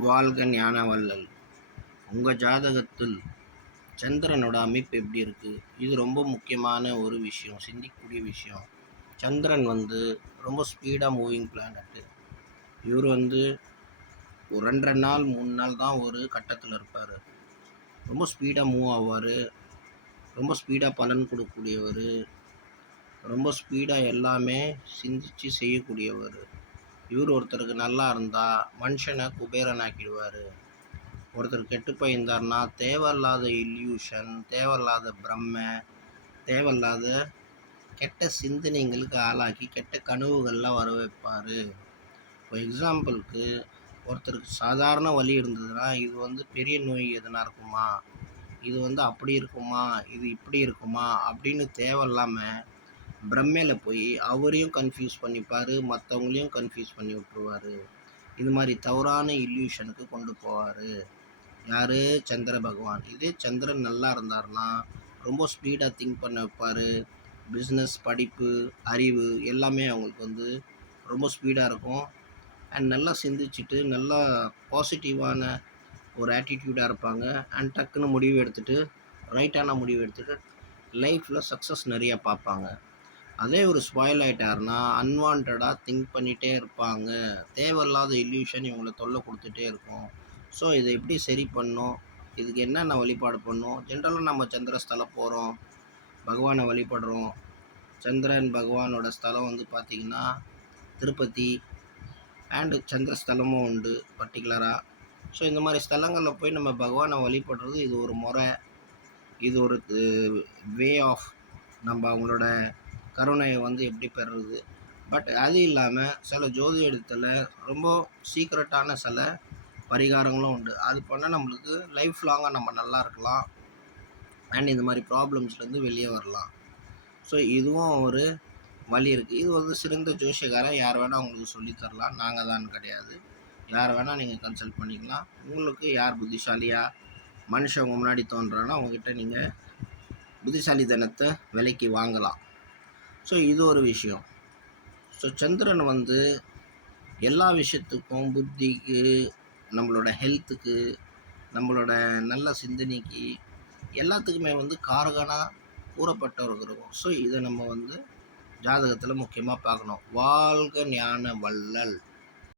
வாழ்க ஞான வள்ளல். உங்கள் ஜாதகத்தில் சந்திரனோட அமைப்பு எப்படி இருக்குது? இது ரொம்ப முக்கியமான ஒரு விஷயம், சிந்திக்கக்கூடிய விஷயம். சந்திரன் ரொம்ப ஸ்பீடாக மூவிங் பிளானட்டு. இவர் ஒரு 2.5 நாள் 3 நாள் தான் ஒரு கட்டத்தில் இருப்பார். ரொம்ப ஸ்பீடாக மூவ் ஆவார். ரொம்ப ஸ்பீடாக பலன் கொடுக்கக்கூடியவர். ரொம்ப ஸ்பீடாக எல்லாமே சிந்தித்து செய்யக்கூடியவர். இவர் ஒருத்தருக்கு நல்லா இருந்தால் மனுஷனை குபேரனாக்கிடுவார். ஒருத்தர் கெட்டு போயிருந்தார்னா தேவையில்லாத இல்யூஷன், தேவையில்லாத பிரம்மை, தேவையில்லாத கெட்ட சிந்தனைங்களுக்கு ஆளாக்கி கெட்ட கனவுகள்லாம் வர வைப்பார். இப்போ எக்ஸாம்பிளுக்கு ஒருத்தருக்கு சாதாரண வலி இருந்ததுன்னா இது பெரிய நோய் எதுனா இருக்குமா, இது அப்படி இருக்குமா, இது இப்படி இருக்குமா அப்படின்னு தேவையில்லாமல் பிரம்மையில் போய் அவரையும் கன்ஃபியூஸ் பண்ணிப்பார், மற்றவங்களையும் கன்ஃபியூஸ் பண்ணி விட்டுருவார். இது மாதிரி தவறான இல்யூஷனுக்கு கொண்டு போவார். யார்? சந்திர பகவான். இதே சந்திரன் நல்லா இருந்தார்னா ரொம்ப ஸ்பீடாக திங்க் பண்ண வைப்பார். பிஸ்னஸ், படிப்பு, அறிவு எல்லாமே அவங்களுக்கு ரொம்ப ஸ்பீடாக இருக்கும். அண்ட் நல்லா சிந்திச்சுட்டு நல்லா பாசிட்டிவான ஒரு ஆட்டிடியூடாக இருப்பாங்க. அண்ட் டக்குன்னு முடிவு எடுத்துகிட்டு, ரைட்டான முடிவு எடுத்துகிட்டு லைஃப்பில் சக்ஸஸ் நிறையா பார்ப்பாங்க. அதே ஒரு ஸ்பாயில் ஆகிட்டார்னா அன்வான்டாக திங்க் பண்ணிகிட்டே இருப்பாங்க. தேவையில்லாத இல்யூஷன் இவங்களை தொல்லை கொடுத்துட்டே இருக்கும். ஸோ இதை எப்படி சரி பண்ணணும், இதுக்கு என்னென்ன வழிபாடு பண்ணணும்? ஜென்ரலாக நம்ம சந்திரஸ்தலம் போகிறோம், பகவானை வழிபடுறோம். சந்திரன் பகவானோட ஸ்தலம் பார்த்திங்கன்னா திருப்பதி அண்டு சந்திரஸ்தலமும் உண்டு பர்டிகுலராக. ஸோ இந்த மாதிரி ஸ்தலங்களில் போய் நம்ம பகவானை வழிபடுறது இது ஒரு முறை, இது ஒரு வே ஆஃப் நம்ம அவங்களோட கருணையை எப்படி பெறுறது. பட் அது இல்லாமல் சில ஜோதிடத்தில் ரொம்ப சீக்ரெட்டான சில பரிகாரங்களும் உண்டு. அது பண்ணால் நம்மளுக்கு லைஃப் லாங்காக நம்ம நல்லா இருக்கலாம் அண்ட் இந்த மாதிரி ப்ராப்ளம்ஸ்லேருந்து வெளியே வரலாம். ஸோ இதுவும் ஒரு வழி இருக்குது. இது சிறந்த ஜோசியக்காரன் யார் வேணால் உங்களுக்கு சொல்லித்தரலாம், நாங்கள் தான் கிடையாது. யார் வேணால் நீங்கள் கன்சல்ட் பண்ணிக்கலாம். உங்களுக்கு யார் புத்திசாலியாக மனுஷங்க முன்னாடி தோன்றானோ அவங்கக்கிட்ட நீங்கள் புத்திசாலித்தனத்தை விலைக்கு வாங்கலாம். ஸோ இது ஒரு விஷயம். ஸோ சந்திரன் எல்லா விஷயத்துக்கும், புத்திக்கு, நம்மளோட ஹெல்த்துக்கு, நம்மளோட நல்ல சிந்தனைக்கு எல்லாத்துக்குமே காரகனாக கூறப்பட்டவர்கள் இருக்கும். ஸோ இதை நம்ம ஜாதகத்தில் முக்கியமாக பார்க்கணும். வாழ்க ஞான வள்ளல்.